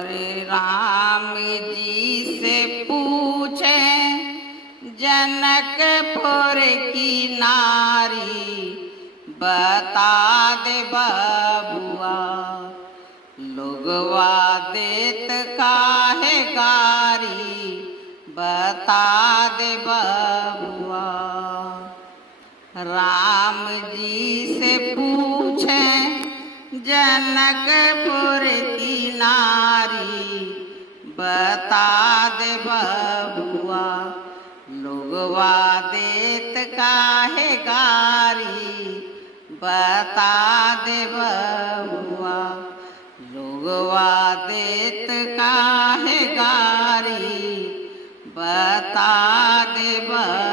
राम जी से पूछे जनकपुर की नारी, बता दे बबुआ लोगवा देत काहे गारी, बता दे बबुआ। राम जी से पूछे जनकपुर की नारी, बता दे बबुआ लोगवा देत काहे गारी, बता दे बबुआ लोगवा देत काहे गारी, बता दे बबुआ।